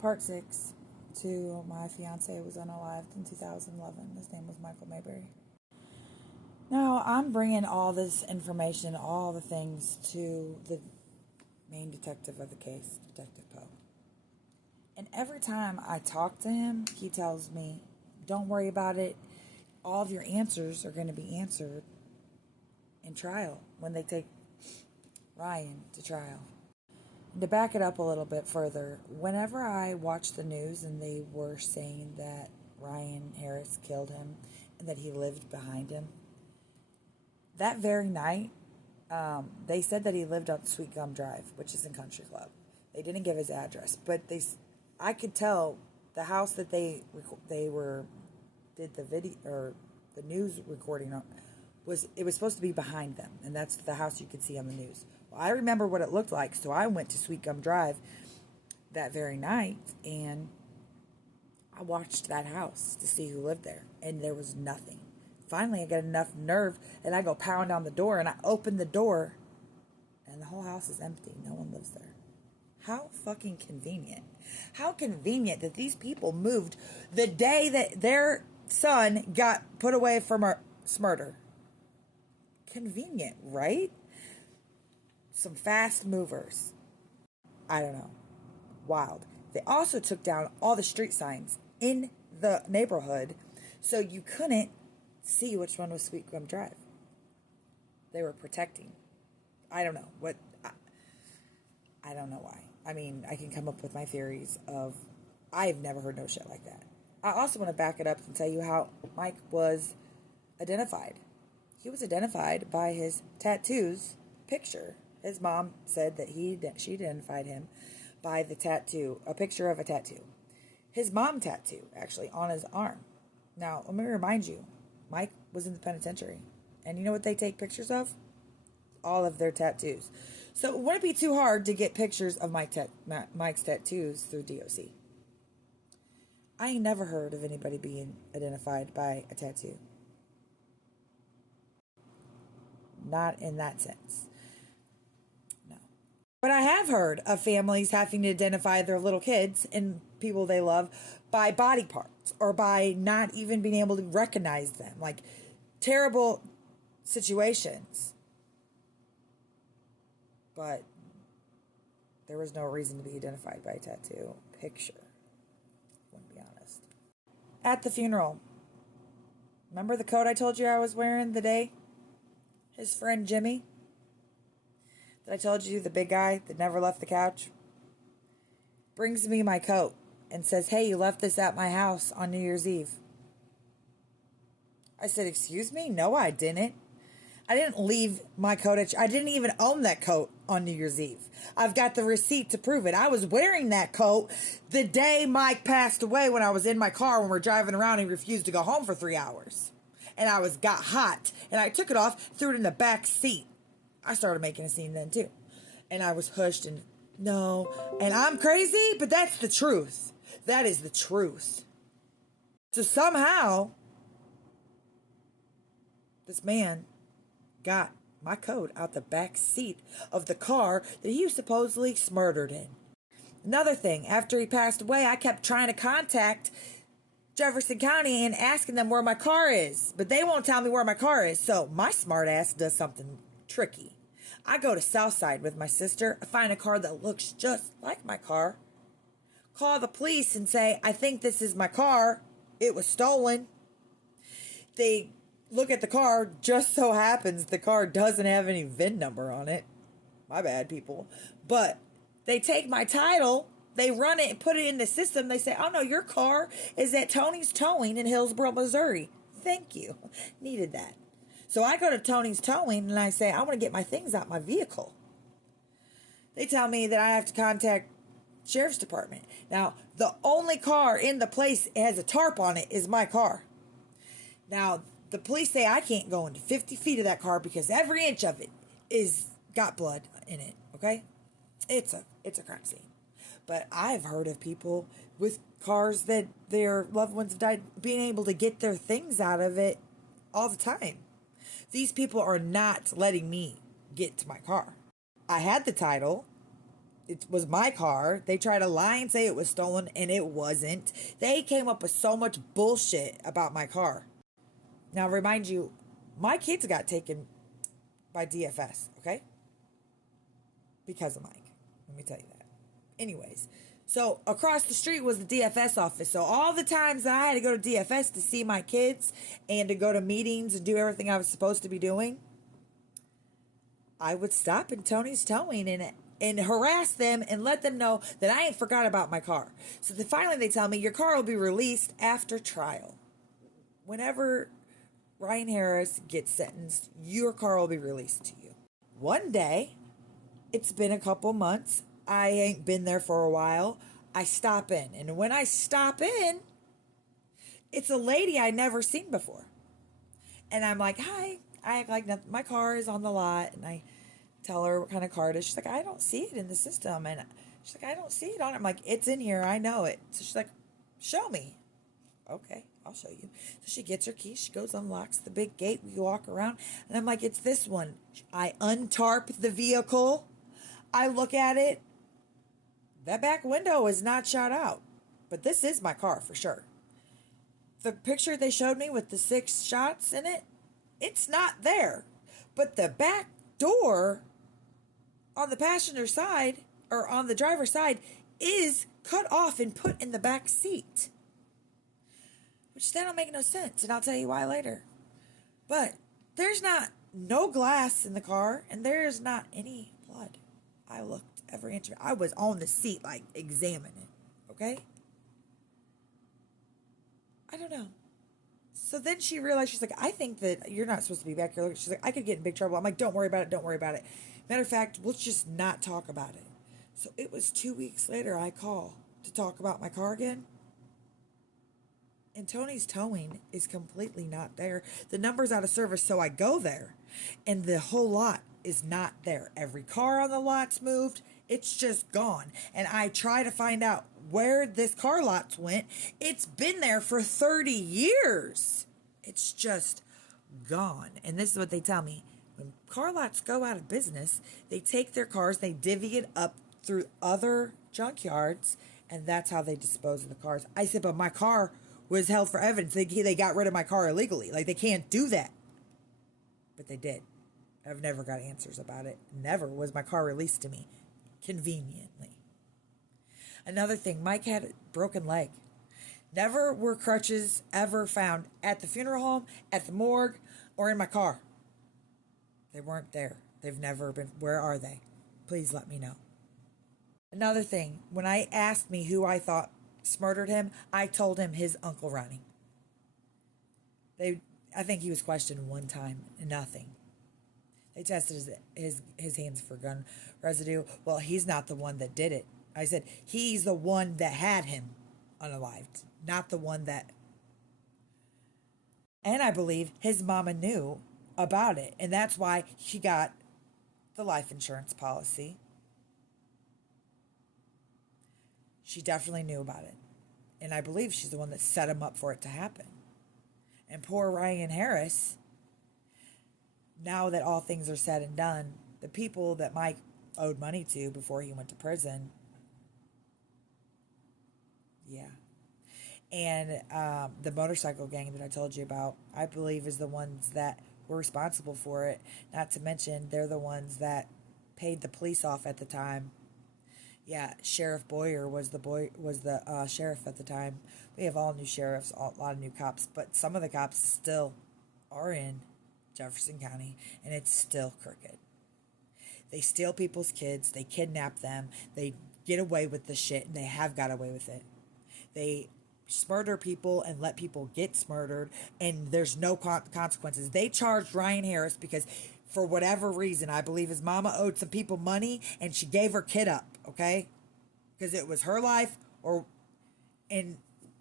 Part 6 to My Fiance Was Unalived in 2011. His name was Michael Mayberry. Now, I'm bringing all this information, all the things to the main detective of the case, Detective Poe. And every time I talk to him, he tells me, don't worry about it. All of your answers are going to be answered in trial when they take Ryan to trial. To back it up a little bit further, whenever I watched the news and they were saying that Ryan Harris killed him and that he lived behind him, that very night, they said that he lived on Sweet Gum Drive, which is in Country Club. They didn't give his address, but I could tell the house that they did the video or the news recording on was supposed to be behind them, and that's the house you could see on the news. Well, I remember what it looked like, so I went to Sweet Gum Drive that very night, and I watched that house to see who lived there, and there was nothing. Finally, I got enough nerve, and I go pound on the door, and I open the door, and the whole house is empty. No one lives there. How fucking convenient. How convenient that these people moved the day that their son got put away from a murder. Convenient, right? Some fast movers. I don't know. Wild. They also took down all the street signs in the neighborhood so you couldn't see which one was Sweet Gum Drive. They were protecting. I don't know what. I don't know why. I mean, I can come up with my theories of. I've never heard no shit like that. I also want to back it up and tell you how Mike was identified. He was identified by his tattoos picture. His mom said that she identified him by the tattoo, a picture of a tattoo. His mom tattoo, actually, on his arm. Now, let me remind you, Mike was in the penitentiary. And you know what they take pictures of? All of their tattoos. So it wouldn't be too hard to get pictures of Mike's tattoos through DOC. I ain't never heard of anybody being identified by a tattoo. Not in that sense. No. But I have heard of families having to identify their little kids and people they love by body parts or by not even being able to recognize them. Like terrible situations. But there was no reason to be identified by a tattoo picture. To be honest. At the funeral, remember the coat I told you I was wearing the day? His friend Jimmy, that I told you, the big guy that never left the couch, brings me my coat and says, hey, you left this at my house on New Year's Eve. I said, excuse me? No, I didn't. I didn't leave my coat I didn't even own that coat on New Year's Eve. I've got the receipt to prove it. I was wearing that coat the day Mike passed away when I was in my car when we were driving around and he refused to go home for 3 hours. And I got hot. And I took it off, threw it in the back seat. I started making a scene then too. And I was hushed and no. And I'm crazy, but that's the truth. That is the truth. So somehow, this man got my coat out the back seat of the car that he was supposedly murdered in. Another thing, after he passed away, I kept trying to contact Jefferson County and asking them where my car is, but they won't tell me where my car is. So my smart ass does something tricky. I go to Southside with my sister. I find a car that looks just like my car. Call the police and say, I think this is my car. It was stolen. They look at the car. Just so happens the car doesn't have any VIN number on it. My bad, people. But they take my title. They run it and put it in the system. They say, oh, no, your car is at Tony's Towing in Hillsboro, Missouri. Thank you. Needed that. So I go to Tony's Towing and I say, I want to get my things out my vehicle. They tell me that I have to contact Sheriff's Department. Now, the only car in the place that has a tarp on it is my car. Now, the police say I can't go into 50 feet of that car because every inch of it is got blood in it. Okay? It's a crime scene. But I've heard of people with cars that their loved ones have died being able to get their things out of it all the time. These people are not letting me get to my car. I had the title. it was my car. They tried to lie and say it was stolen, and it wasn't. They came up with so much bullshit about my car. Now, remind you, my kids got taken by DFS, okay? Because of Mike. Let me tell you that. Anyways, so across the street was the DFS office. So all the times that I had to go to DFS to see my kids and to go to meetings and do everything I was supposed to be doing, I would stop in Tony's Towing and harass them and let them know that I ain't forgot about my car. So then finally they tell me your car will be released after trial. Whenever Ryan Harris gets sentenced, your car will be released to you. One day, it's been a couple months. I ain't been there for a while. I stop in. And when I stop in, it's a lady I never seen before. And I'm like, hi. I act like nothing. My car is on the lot. And I tell her what kind of car it is. She's like, I don't see it in the system. And she's like, I don't see it on it. I'm like, it's in here. I know it. So she's like, show me. Okay, I'll show you. So she gets her key. She goes, unlocks the big gate. We walk around. And I'm like, it's this one. I untarp the vehicle. I look at it. That back window is not shot out. But this is my car for sure. The picture they showed me with the 6 shots in it, it's not there. But the back door on the passenger side or on the driver's side is cut off and put in the back seat. Which that don't make no sense. And I'll tell you why later. But there's no glass in the car and there's not any blood. I looked every inch of it. I was on the seat, like, examining. Okay? I don't know. So then she realized, she's like, I think that you're not supposed to be back here. She's like, I could get in big trouble. I'm like, don't worry about it. Don't worry about it. Matter of fact, let's just not talk about it. So it was 2 weeks later I call to talk about my car again. And Tony's Towing is completely not there. The number's out of service, so I go there. And the whole lot is not there. Every car on the lot's moved. It's just gone. And I try to find out where this car lots went. It's been there for 30 years. It's just gone. And this is what they tell me. When car lots go out of business, they take their cars, they divvy it up through other junkyards, and that's how they dispose of the cars. I said, but my car was held for evidence. They got rid of my car illegally. Like, they can't do that. But they did. I've never got answers about it. Never was my car released to me. Conveniently. Another thing, Mike had a broken leg. Never were crutches ever found at the funeral home, at the morgue, or in my car. They weren't there. They've never been. Where are they? Please let me know. Another thing, when I asked me who I thought murdered him, I told him his Uncle Ronnie. I think he was questioned one time and nothing. They tested his hands for gun residue. Well, he's not the one that did it. I said, he's the one that had him unalived, not the one that... And I believe his mama knew about it, and that's why she got the life insurance policy. She definitely knew about it. And I believe she's the one that set him up for it to happen. And poor Ryan Harris, now that all things are said and done, the people that Mike owed money to before he went to prison, yeah. And the motorcycle gang that I told you about, I believe is the ones that were responsible for it. Not to mention, they're the ones that paid the police off at the time. Yeah, Sheriff Boyer was the sheriff at the time. We have all new sheriffs, a lot of new cops, but some of the cops still are in Jefferson County, and it's still crooked. They steal people's kids, they kidnap them, they get away with the shit, and they have got away with it. They murder people and let people get murdered, and there's no consequences. They charged Ryan Harris because, for whatever reason, I believe his mama owed some people money, and she gave her kid up, okay? Because it was her life, and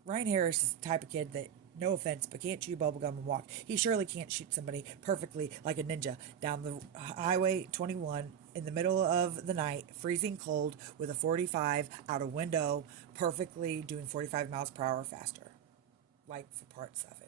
Ryan Harris is the type of kid that, no offense, but can't chew bubblegum and walk. He surely can't shoot somebody perfectly like a ninja down the Highway 21 in the middle of the night, freezing cold, with a 45 out a window, perfectly doing 45 miles per hour faster, like for parts of it.